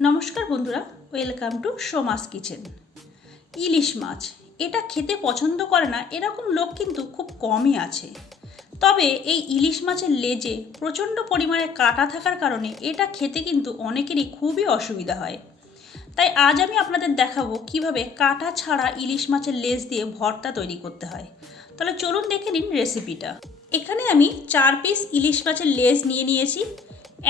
নমস্কার বন্ধুরা, welcome to Soma's kitchen. ইলিশ মাছ এটা খেতে পছন্দ করে না এরকম লোক কিন্তু খুব কমই আছে। তবে এই ইলিশ মাছের লেজে প্রচণ্ড পরিমাণে কাঁটা থাকার কারণে এটা খেতে কিন্তু অনেকেরই খুবই অসুবিধা হয়। তাই আজ আমি আপনাদের দেখাবো কিভাবে কাঁটা ছাড়া ইলিশ মাছের লেজ দিয়ে ভর্তা তৈরি করতে হয়। তাহলে চলুন দেখে নিন রেসিপিটা। এখানে আমি 4 পিস ইলিশ মাছের লেজ নিয়েছি।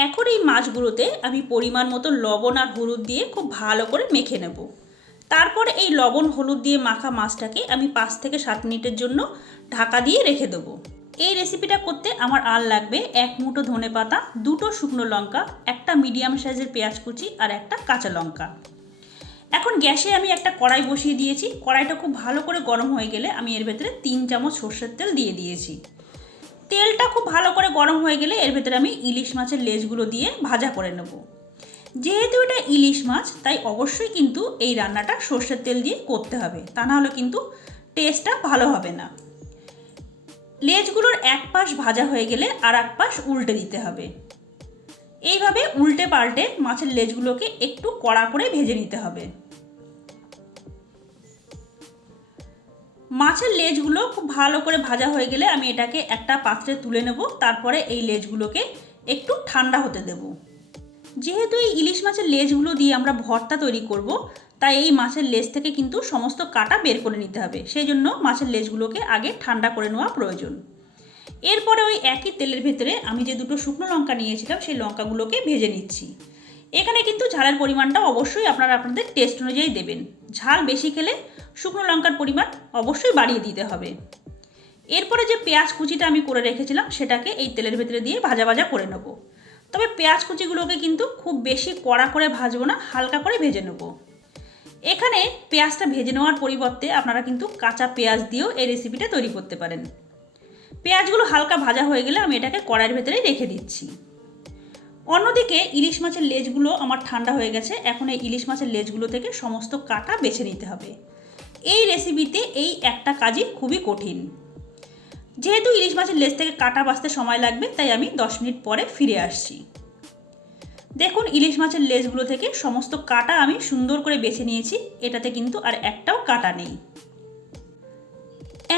এখন এই মাছগুলোতে আমি পরিমাণ মতো লবণ আর হলুদ দিয়ে খুব ভালো করে মেখে নেব। তারপর এই লবণ হলুদ দিয়ে মাখা মাছটাকে আমি 5 থেকে 7 মিনিটের জন্য ঢাকা দিয়ে রেখে দেবো। এই রেসিপিটা করতে আমার আর লাগবে 1 মুঠো ধনেপাতা, 2টো শুকনো লঙ্কা, একটা মিডিয়াম সাইজের পেঁয়াজ কুচি আর একটা কাঁচা লঙ্কা। এখন গ্যাসে আমি একটা কড়াই বসিয়ে দিয়েছি। কড়াইটা খুব ভালো করে গরম হয়ে গেলে আমি এর ভেতরে 3 চামচ সরষের তেল দিয়ে দিয়েছি। তেলটা খুব ভালো করে গরম হয়ে গেলে এর ভেতরে আমি ইলিশ মাছের লেজগুলো দিয়ে ভাজা করে নেব। যেহেতু এটা ইলিশ মাছ তাই অবশ্যই কিন্তু এই রান্নাটা সরষের তেল দিয়ে করতে হবে, তা না হলে কিন্তু টেস্টটা ভালো হবে না। লেজগুলোর এক পাশ ভাজা হয়ে গেলে আর এক পাশ উল্টে দিতে হবে। এইভাবে উল্টে পাল্টে মাছের লেজগুলোকে একটু কড়া করে ভেজে নিতে হবে। মাছের লেজগুলো খুব ভালো করে ভাজা হয়ে গেলে আমি এটাকে একটা পাত্রে তুলে নেব। তারপরে এই লেজগুলোকে একটু ঠান্ডা হতে দেব। যেহেতু এই ইলিশ মাছের লেজগুলো দিয়ে আমরা ভর্তা তৈরি করব, তাই এই মাছের লেজ থেকে কিন্তু সমস্ত কাঁটা বের করে নিতে হবে। সেই জন্য মাছের লেজগুলোকে আগে ঠান্ডা করে নেওয়া প্রয়োজন। এরপরে ওই একই তেলের ভেতরে আমি যে 2টো শুকনো লঙ্কা নিয়েছিলাম সেই লঙ্কাগুলোকে ভেজে নিচ্ছি। এখানে কিন্তু ঝালের পরিমাণটা অবশ্যই আপনারা আপনাদের টেস্ট অনুযায়ী দেবেন। ঝাল বেশি খেলে শুকনো লঙ্কার পরিমাণ অবশ্যই বাড়িয়ে দিতে হবে। এরপরে যে পেঁয়াজ কুচিটা আমি করে রেখেছিলাম সেটাকে এই তেলের ভেতরে দিয়ে ভাজা ভাজা করে নেব। তবে পেঁয়াজ কুচিগুলোকে কিন্তু খুব বেশি কড়া করে ভাজবো না, হালকা করে ভেজে নেব। এখানে পেঁয়াজটা ভেজে নেওয়ার পরিবর্তে আপনারা কিন্তু কাঁচা পেঁয়াজ দিয়েও এই রেসিপিটা তৈরি করতে পারেন। পেঁয়াজগুলো হালকা ভাজা হয়ে গেলে আমি এটাকে কড়াইয়ের ভেতরে রেখে দিচ্ছি। অন্যদিকে ইলিশ মাছের লেজগুলো আমার ঠান্ডা হয়ে গেছে। এখন এই ইলিশ মাছের লেজগুলো থেকে সমস্ত কাঁটা বেছে নিতে হবে। এই রেসিপিতে এই একটা কাজই খুবই কঠিন। যেহেতু ইলিশ মাছের লেজ থেকে কাঁটা বাছতে সময় লাগবে, তাই আমি 10 মিনিট পরে ফিরে আসছি। দেখুন ইলিশ মাছের লেজগুলো থেকে সমস্ত কাঁটা আমি সুন্দর করে বেছে নিয়েছি। এটাতে কিন্তু আর একটাও কাঁটা নেই।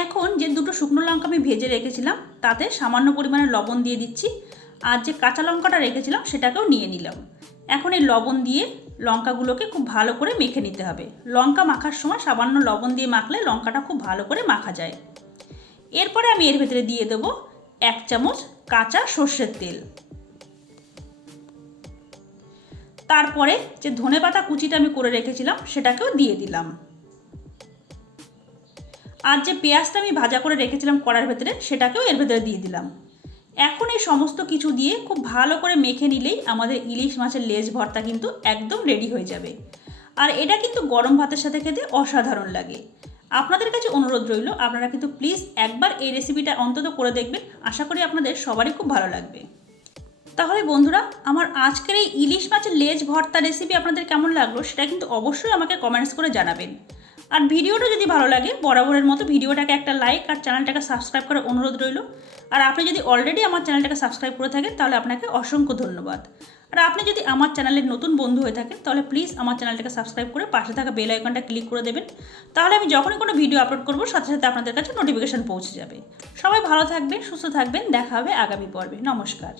এখন যে 2টো শুকনো লঙ্কা আমি ভেজে রেখেছিলাম তাতে সামান্য পরিমাণে লবণ দিয়ে দিচ্ছি। আর যে কাঁচা লঙ্কাটা রেখেছিলাম সেটাকেও নিয়ে নিলাম। এখন এই লবণ দিয়ে লঙ্কাগুলোকে খুব ভালো করে মেখে নিতে হবে। লঙ্কা মাখার সময় সামান্য লবণ দিয়ে মাখলে লঙ্কাটা খুব ভালো করে মাখা যায়। এরপরে আমি এর ভেতরে দিয়ে দেব 1 চামচ কাঁচা সর্ষের তেল। তারপরে যে ধনেপাতা কুচিটা আমি করে রেখেছিলাম সেটাকেও দিয়ে দিলাম। আর যে পেঁয়াজটা আমি ভাজা করে রেখেছিলাম কড়াইয়ের ভেতরে সেটাকেও এর ভেতরে দিয়ে দিলাম। এখন এই সমস্ত কিছু দিয়ে খুব ভালো করে মেখে নিলেই আমাদের ইলিশ মাছের লেজ ভর্তা কিন্তু একদম রেডি হয়ে যাবে। আর এটা কিন্তু গরম ভাতের সাথে খেতে অসাধারণ লাগে। আপনাদের কাছে অনুরোধ রইল আপনারা কিন্তু প্লিজ একবার এই রেসিপিটা অন্তত করে দেখবেন। আশা করি আপনাদের সবারই খুব ভালো লাগবে। তাহলে বন্ধুরা, আমার আজকের এই ইলিশ মাছের লেজ ভর্তা রেসিপি আপনাদের কেমন লাগলো সেটা কিন্তু অবশ্যই আমাকে কমেন্টস করে জানাবেন। আর ভিডিওটা যদি ভালো লাগে বরাবরের মতো ভিডিওটাকে একটা লাইক আর চ্যানেলটাকে সাবস্ক্রাইব করার অনুরোধ রইল। আর আপনি যদি অলরেডি আমার চ্যানেলটাকে সাবস্ক্রাইব করে থাকেন তাহলে আপনাকে অসংখ্য ধন্যবাদ। আর আপনি যদি আমার চ্যানেলের নতুন বন্ধু হয়ে থাকেন তাহলে প্লিজ আমার চ্যানেলটাকে সাবস্ক্রাইব করে পাশে থাকা বেল আইকনটা ক্লিক করে দেবেন। তাহলে আমি যখনই কোনো ভিডিও আপলোড করব সাথে সাথে আপনাদের কাছে নোটিফিকেশন পৌঁছে যাবে। সবাই ভালো থাকবেন, সুস্থ থাকবেন। দেখা হবে আগামী পর্বে। নমস্কার।